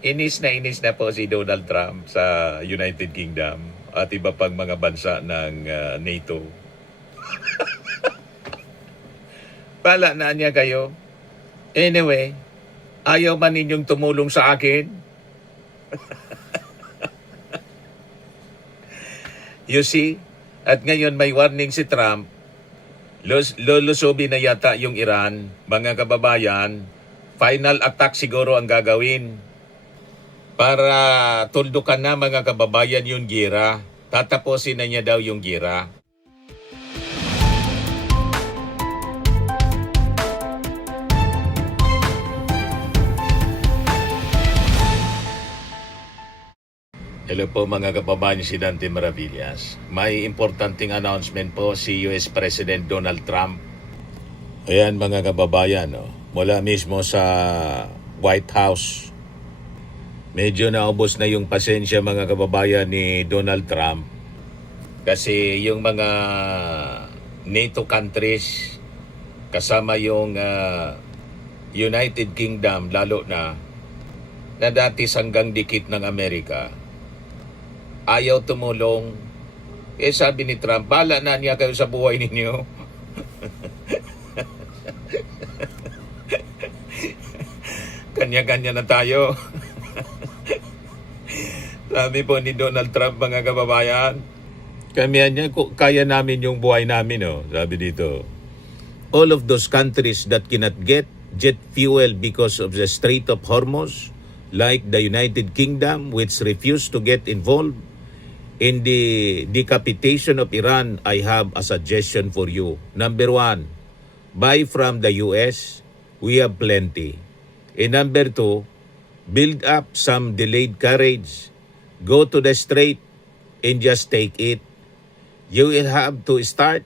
Inis na po si Donald Trump sa United Kingdom at iba pang mga bansa ng NATO. Pala na niya kayo. Anyway, ayaw man ninyong tumulong sa akin? You see? At ngayon may warning si Trump. Lulusobin na yata yung Iran. Mga kababayan, final attack siguro ang gagawin. Para tuldukan na mga kababayan yung gira. Tatapusin na niya daw yung gira. Hello po mga kababayan, si Dante Maravillas. May importanteng announcement po si US President Donald Trump. Ayan mga kababayan, mula mismo sa White House. Medyo naubos na yung pasensya mga kababayan ni Donald Trump. Kasi yung mga NATO countries, kasama yung United Kingdom, lalo na dati sanggang dikit ng Amerika, ayaw tumulong. Sabi ni Trump, bala na niya kayo sa buhay ninyo. Kanya-kanya na tayo. Sabi po ni Donald Trump, mga kababayan, kami niya, kaya namin yung buhay namin. Sabi dito, all of those countries that cannot get jet fuel because of the Strait of Hormuz, like the United Kingdom, which refused to get involved in the decapitation of Iran, I have a suggestion for you. Number 1, buy from the US. We have plenty. And number 2, build up some delayed courage. Go to the strait and just take it. You will have to start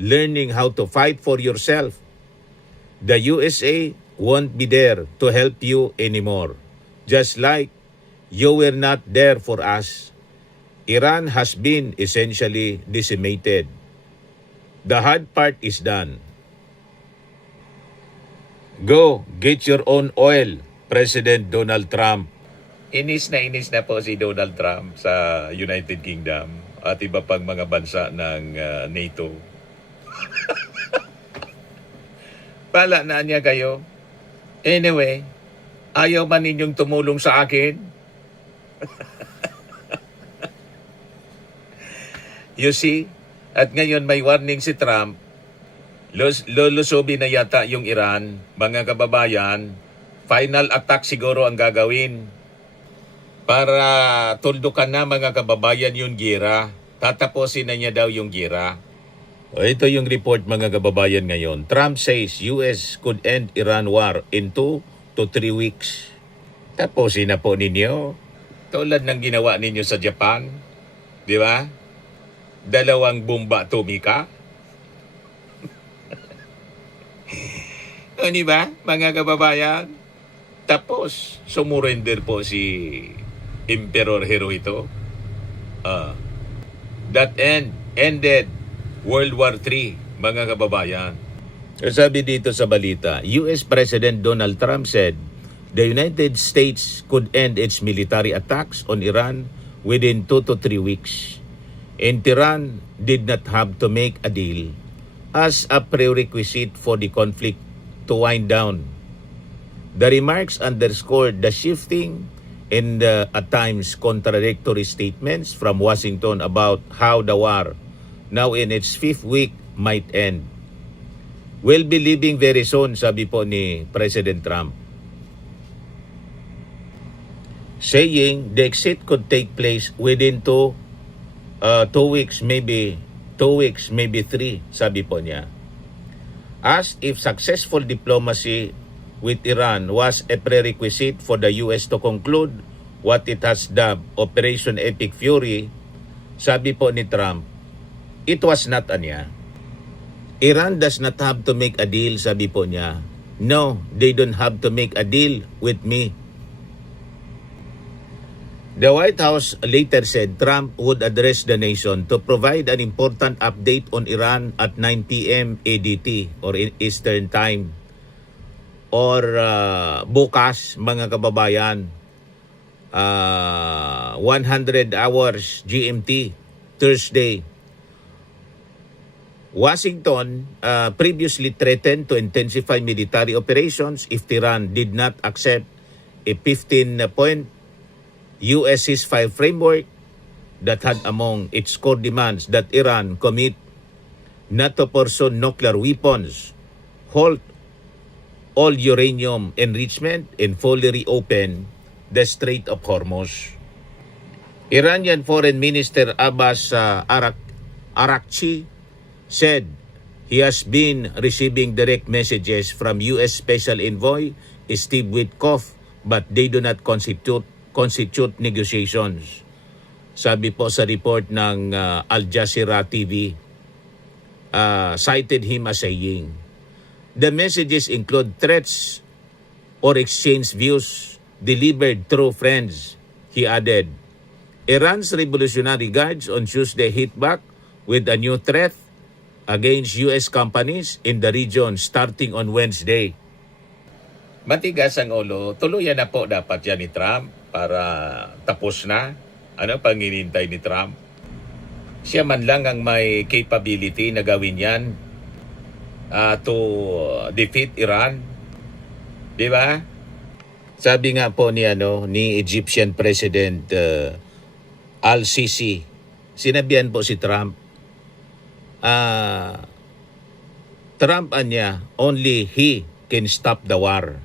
learning how to fight for yourself. The USA won't be there to help you anymore. Just like you were not there for us. Iran has been essentially decimated. The hard part is done. Go, get your own oil, President Donald Trump. Inis na po si Donald Trump sa United Kingdom at iba pang mga bansa ng NATO. Pala na niya kayo. Anyway, ayaw man ninyong tumulong sa akin? You see? At ngayon may warning si Trump. Lulusobin na yata yung Iran. Mga kababayan, final attack siguro ang gagawin. Para tuldukan na mga kababayan yung gira. Tatapusin na niya daw yung gira. Ito yung report mga kababayan ngayon. Trump says US could end Iran war in 2 to 3 weeks. Tapusin na po ninyo. Tulad ng ginawa ninyo sa Japan. Di ba? 2 bomba atomika. Di ba, mga kababayan? Tapos, sumurrender po si Emperor Hirohito. That ended World War III, mga kababayan. Sabi dito sa balita, US President Donald Trump said, the United States could end its military attacks on Iran within 2 to 3 weeks. And Tehran did not have to make a deal as a prerequisite for the conflict to wind down. The remarks underscored the shifting and at times contradictory statements from Washington about how the war, now in its 5th week, might end. We'll be leaving very soon, sabi po ni President Trump, saying the exit could take place within 2 weeks, maybe 3, sabi po niya. As if successful diplomacy with Iran was a prerequisite for the US to conclude what it has dubbed Operation Epic Fury, sabi po ni Trump, it was not anya. Iran does not have to make a deal, sabi po niya. No, they don't have to make a deal with me. The White House later said Trump would address the nation to provide an important update on Iran at 9 p.m. ADT or in Eastern Time or bukas, mga kababayan, 100 hours GMT, Thursday. Washington previously threatened to intensify military operations if Tehran did not accept a 15-point U.S. ceasefire framework that had among its core demands that Iran commit not to pursue nuclear weapons, halt all uranium enrichment, and fully reopen the Strait of Hormuz. Iranian Foreign Minister Abbas Araghchi said he has been receiving direct messages from U.S. Special Envoy Steve Witkoff, but they do not constitute negotiations. Sabi po sa report ng Al Jazeera TV, cited him as saying, the messages include threats or exchange views delivered through friends. He added, Iran's Revolutionary Guards on Tuesday hit back with a new threat against U.S. companies in the region starting on Wednesday. Matigas ang ulo, tuluyan na po dapat yan ni Trump para tapos na. Ano pang hinihintay ni Trump? Siya man lang ang may capability na gawin yan to defeat Iran. Di ba? Sabi nga po ni Egyptian President Al-Sisi, sinabihan po si Trump, Trump niya, only he can stop the war.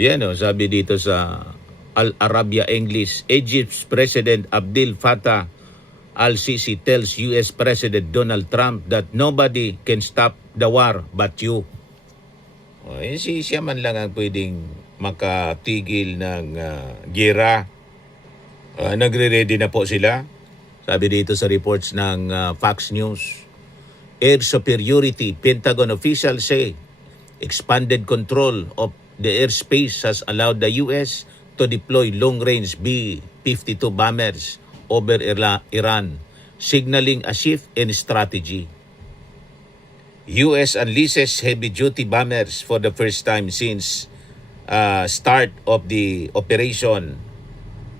Yan sabi dito sa Al Arabia English, Egypt's President Abdel Fattah Al-Sisi tells US President Donald Trump that nobody can stop the war but you. Siya man lang ang pwedeng makatigil ng gera. Nagre-ready na po sila. Sabi dito sa reports ng Fox News. Air superiority, Pentagon officials say expanded control of the airspace has allowed the U.S. to deploy long-range B-52 bombers over Iran, signaling a shift in strategy. U.S. unleashes heavy-duty bombers for the first time since start of the operation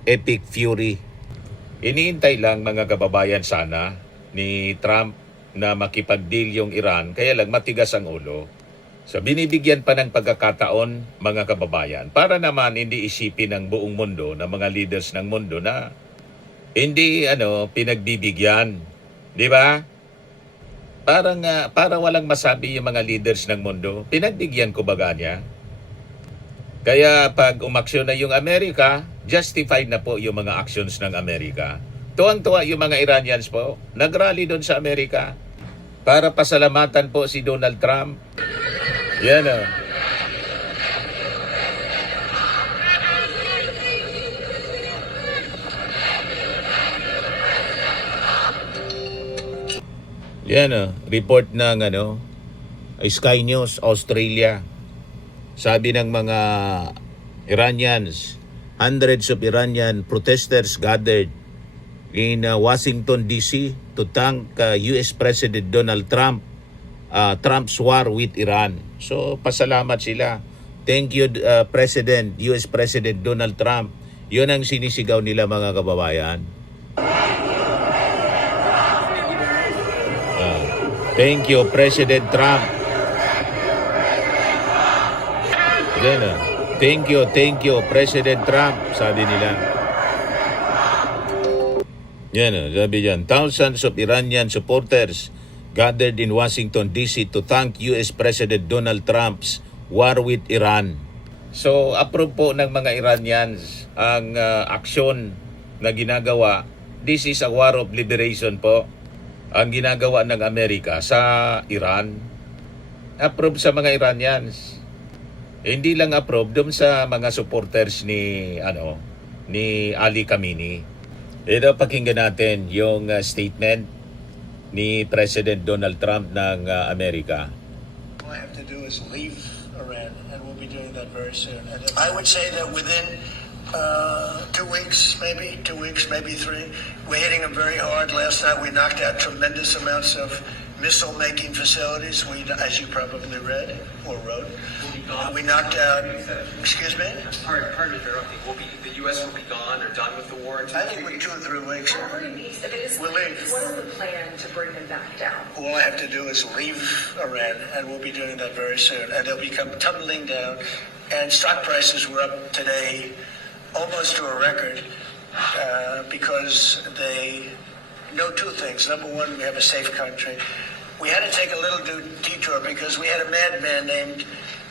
Epic Fury. Iniintay lang mga kababayan sana ni Trump na makipag-deal yung Iran, kaya lang matigas ang ulo. So binibigyan pa ng pagkakataon mga kababayan para naman hindi isipin ng buong mundo, ng mga leaders ng mundo na hindi pinagbibigyan. Di ba? Para walang masabi yung mga leaders ng mundo, pinagbigyan ko baga niya. Kaya pag umaksyon na yung Amerika, justified na po yung mga actions ng Amerika. Tuwang-tuwa yung mga Iranians po, nagrally doon sa Amerika para pasalamatan po si Donald Trump. Yan Yan report ng Sky News Australia. Sabi ng mga Iranians, hundreds of Iranian protesters gathered in Washington DC to thank US President Donald Trump Trump's war with Iran. So pasalamat sila. Thank you President, US President Donald Trump. 'Yun ang sinisigaw nila mga kababayan. Thank you President Trump. Thank you President Trump, sabi nila. Sabi diyan, thousands of Iranian supporters gathered in Washington DC to thank US President Donald Trump's war with Iran. So approve po ng mga Iranians ang aksyon na ginagawa. This is a war of liberation po ang ginagawa ng Amerika sa Iran. Approve sa mga Iranians. Hindi lang approve doon sa mga supporters ni Ali Khamenei. Ito pakinggan natin yung statement ni President Donald Trump ng Amerika. All I have to do is leave Iran, and we'll be doing that very soon. And I would say that within 2 weeks, maybe 3, we're hitting them very hard. Last night we knocked out tremendous amounts of missile-making facilities. We, as you probably read or wrote, we knocked out. Excuse me. Pardon interrupting. The U.S. will be gone or done with the war in 2 I think we're 2 or 3 weeks. We'll leave. What is the plan to bring them back down? All I have to do is leave Iran, and we'll be doing that very soon. And they'll become tumbling down. And stock prices were up today almost to a record because they know 2 things. Number one, we have a safe country. We had to take a little detour because we had a madman named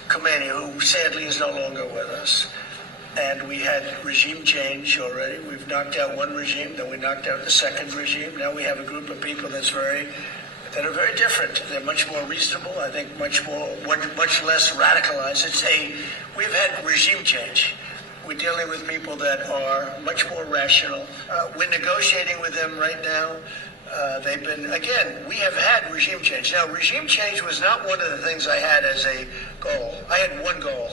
Khomeini who sadly is no longer with us. And we had regime change already. We've knocked out one regime, then we knocked out the second regime. Now we have a group of people that are very different. They're much more reasonable. I think much less radicalized. We've had regime change. We're dealing with people that are much more rational. We're negotiating with them right now. We have had regime change. Now, regime change was not one of the things I had as a goal. I had one goal.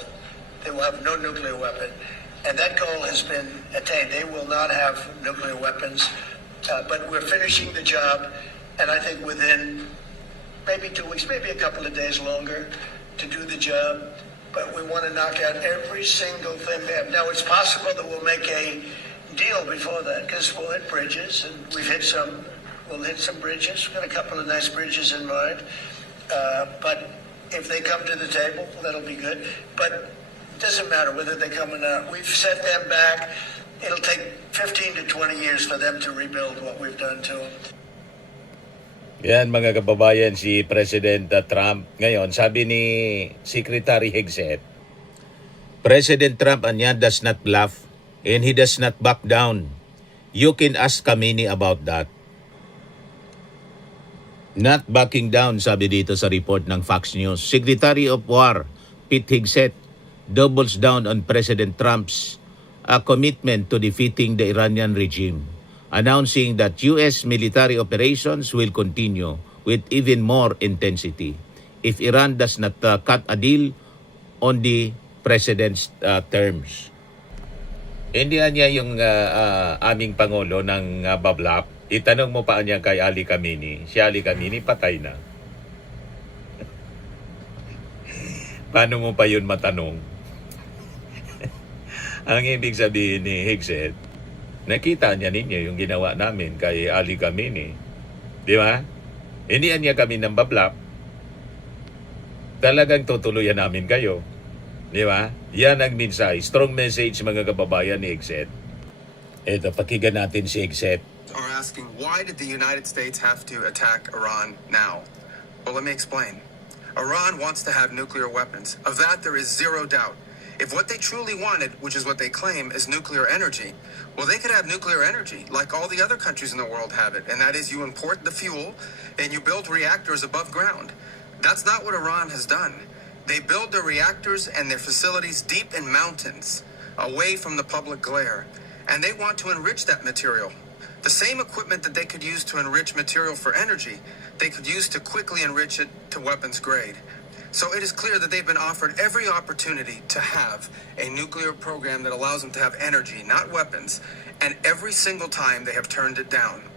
They will have no nuclear weapon. And that goal has been attained. They will not have nuclear weapons. But we're finishing the job. And I think within maybe 2 weeks, maybe a couple of days longer to do the job. But we want to knock out every single thing they have. Now, it's possible that we'll make a deal before that because we'll hit bridges, and we've hit some. We'll hit some bridges. We've got a couple of nice bridges in mind. But if they come to the table, that'll be good. But it doesn't matter whether they come or not. We've set them back. It'll take 15 to 20 years for them to rebuild what we've done to them. Yan mga kababayan, si President Trump. Ngayon, sabi ni Secretary Hegseth, President Trump anya does not bluff and he does not back down. You can ask Khomeini about that. Not backing down, sabi dito sa report ng Fox News. Secretary of War Pete Hegseth doubles down on President Trump's commitment to defeating the Iranian regime, announcing that U.S. military operations will continue with even more intensity if Iran does not cut a deal on the president's terms. Hindi niya yung aming Pangulo ng bablap. Itanong mo pa niya kay Ali Khamenei. Si Ali Khamenei patay na. Paano mo pa yun matanong? Ang ibig sabihin ni Hegseth, nakita niya ninyo yung ginawa namin kay Ali Khamenei. Di ba? Hindi niya kami ng bablap. Talagang tutuluyan namin kayo. Di ba? Yan ang mensahe. Strong message mga kababayan ni Hegseth. Ito, pakinggan natin si Hegseth. Are asking, why did the United States have to attack Iran now? Well, let me explain. Iran wants to have nuclear weapons. Of that, there is zero doubt. If what they truly wanted, which is what they claim, is nuclear energy, well, they could have nuclear energy like all the other countries in the world have it. And that is you import the fuel and you build reactors above ground. That's not what Iran has done. They build their reactors and their facilities deep in mountains, away from the public glare. And they want to enrich that material. The same equipment that they could use to enrich material for energy, they could use to quickly enrich it to weapons grade. So it is clear that they've been offered every opportunity to have a nuclear program that allows them to have energy, not weapons, and every single time they have turned it down.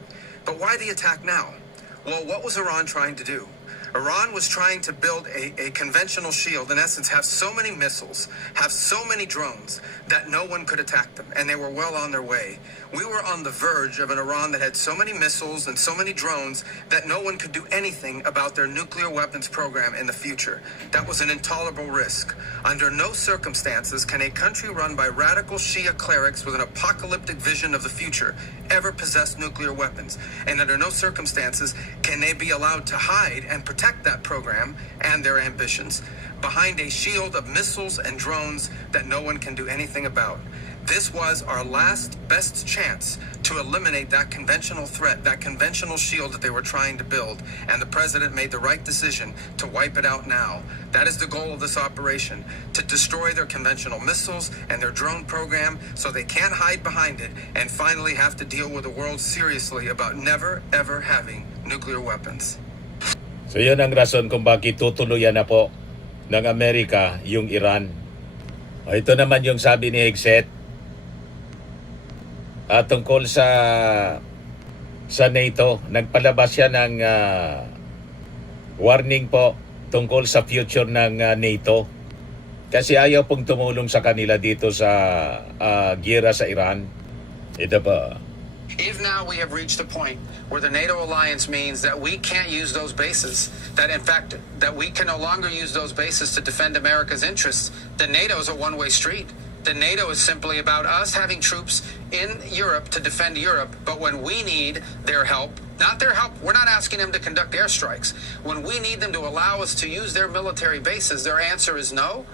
But why the attack now? Well, what was Iran trying to do? Iran was trying to build a conventional shield, in essence, have so many missiles, have so many drones that no one could attack them, and they were well on their way. We were on the verge of an Iran that had so many missiles and so many drones that no one could do anything about their nuclear weapons program in the future. That was an intolerable risk. Under no circumstances can a country run by radical Shia clerics with an apocalyptic vision of the future ever possess nuclear weapons. And under no circumstances can they be allowed to hide and protect that program and their ambitions behind a shield of missiles and drones that no one can do anything about. This was our last best chance to eliminate that conventional threat, that conventional shield that they were trying to build, and the president made the right decision to wipe it out now. That is the goal of this operation, to destroy their conventional missiles and their drone program so they can't hide behind it and finally have to deal with the world seriously about never, ever having nuclear weapons. So yun ang rason kung bakit tutuluyan na po ng Amerika yung Iran. Ito naman yung sabi ni Hegseth tungkol sa NATO. Nagpalabas siya ng warning po tungkol sa future ng NATO. Kasi ayaw pong tumulong sa kanila dito sa giyera sa Iran. Ito pa. If now we have reached a point where the NATO alliance means that we can't use those bases, that in fact, that we can no longer use those bases to defend America's interests, then NATO is a one-way street. The NATO is simply about us having troops in Europe to defend Europe, but when we need their help, not their help, we're not asking them to conduct airstrikes. When we need them to allow us to use their military bases, their answer is no.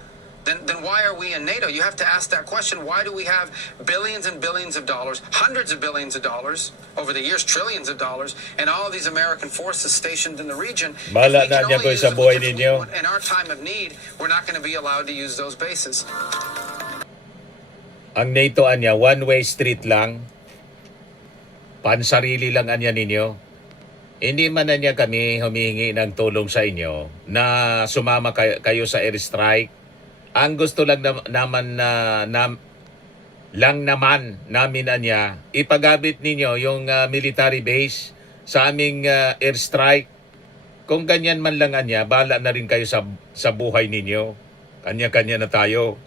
Then why are we in NATO? You have to ask that question. Why do we have billions and billions of dollars, hundreds of billions of dollars, over the years, trillions of dollars, and all of these American forces stationed in the region? Bahala If we can na niya only po use sa them buhay because ninyo. in our time of need, we're not going to be allowed to use those bases. Ang NATO anya, one-way street lang. Pansarili lang anya ninyo. Hindi man na niya kami humihingi ng tulong sa inyo na sumama kayo sa airstrike. Ang gusto lang naman namin anya, ipagabit ninyo yung military base sa aming airstrike. Kung ganyan man lang anya, bahala na rin kayo sa buhay ninyo. Kanya-kanya na tayo.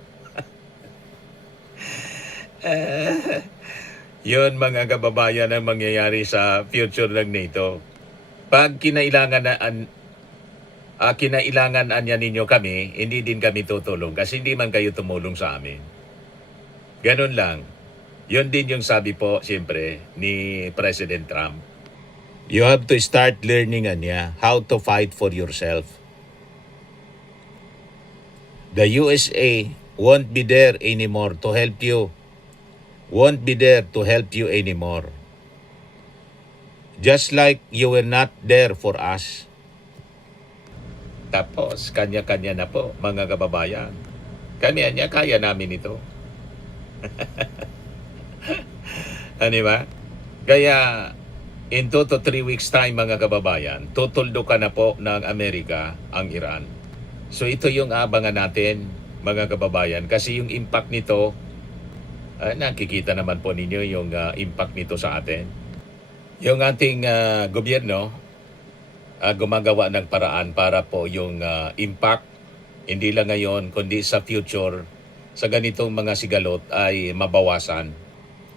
Yun mga kababayan ang mangyayari sa future ng NATO. Pag kinailangan anya ninyo kami, hindi din kami tutulong kasi hindi man kayo tumulong sa amin. Ganun lang. Yun din yung sabi po, siyempre, ni President Trump. You have to start learning anya how to fight for yourself. The USA won't be there anymore to help you. Won't be there to help you anymore. Just like you were not there for us. Tapos, kanya-kanya na po, mga kababayan. Kami anya, kaya namin ito. Ano ba? Kaya, in 2 to 3 weeks time, mga kababayan, tutuldo ka na po ng Amerika ang Iran. So, ito yung abangan natin, mga kababayan. Kasi yung impact nito, nakikita naman po ninyo yung impact nito sa atin. Yung ating gobyerno, gumagawa ng paraan para po yung impact, hindi lang ngayon, kundi sa future, sa ganitong mga sigalot ay mabawasan.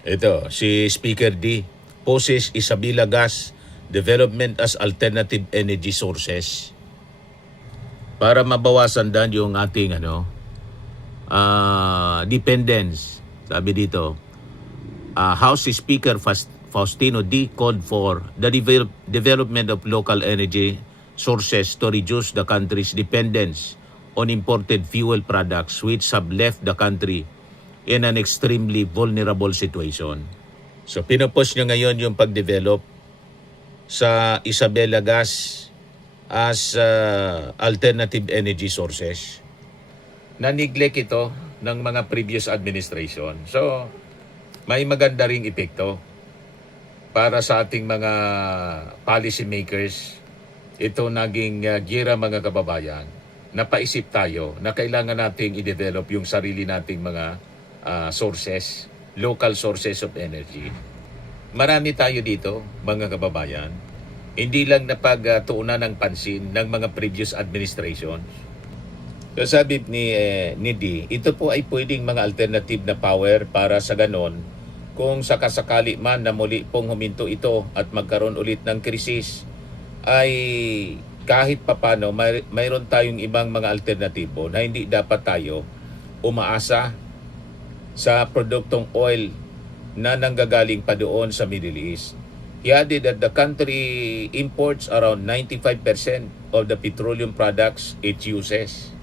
Ito, si Speaker D, poses Isabela Gas Development as Alternative Energy Sources para mabawasan dan yung ating dependence. Sabi dito, House Speaker Faustino D. called for the development of local energy sources to reduce the country's dependence on imported fuel products which have left the country in an extremely vulnerable situation. So pinopos niya ngayon yung pag-develop sa Isabela Gas as alternative energy sources. Na-neglect ito ng mga previous administration. So may maganda ring epekto para sa ating mga policy makers. Ito naging gira mga kababayan. Napaisip tayo na kailangan nating i-develop yung sarili nating mga sources, local sources of energy. Marami tayo dito, mga kababayan. Hindi lang napagtuunan ng pansin ng mga previous administrations. So sabi ni D, ito po ay pwedeng mga alternative na power para sa ganon kung sakasakali man na muli pong huminto ito at magkaroon ulit ng krisis, ay kahit papano mayroon tayong ibang mga alternatibo na hindi dapat tayo umaasa sa produktong oil na nanggagaling pa doon sa Middle East. He added that the country imports around 95% of the petroleum products it uses.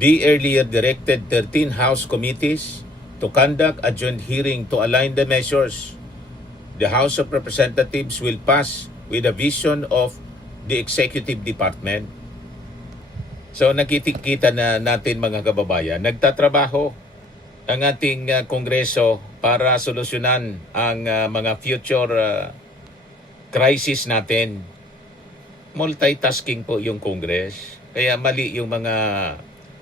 They earlier directed 13 House committees to conduct a joint hearing to align the measures the House of Representatives will pass with a vision of the Executive Department. So nakikita na natin mga kababayan, nagtatrabaho ang ating Kongreso para solusyonan ang mga future crisis natin. Multitasking po yung Congress. Kaya mali yung mga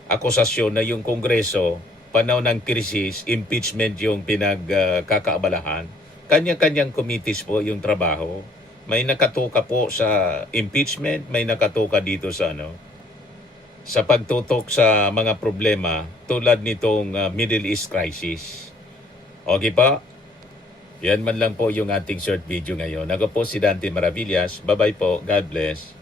akusasyon na yung Kongreso, panahon ng krisis, impeachment yung pinagkakaabalahan. Kanya-kanyang committees po yung trabaho. May nakatuka po sa impeachment, may nakatuka dito sa sa pagtutok sa mga problema tulad nitong Middle East crisis. Okay pa? Yan man lang po yung ating short video ngayon. Ako po si Dante Maravillas. Bye-bye po. God bless.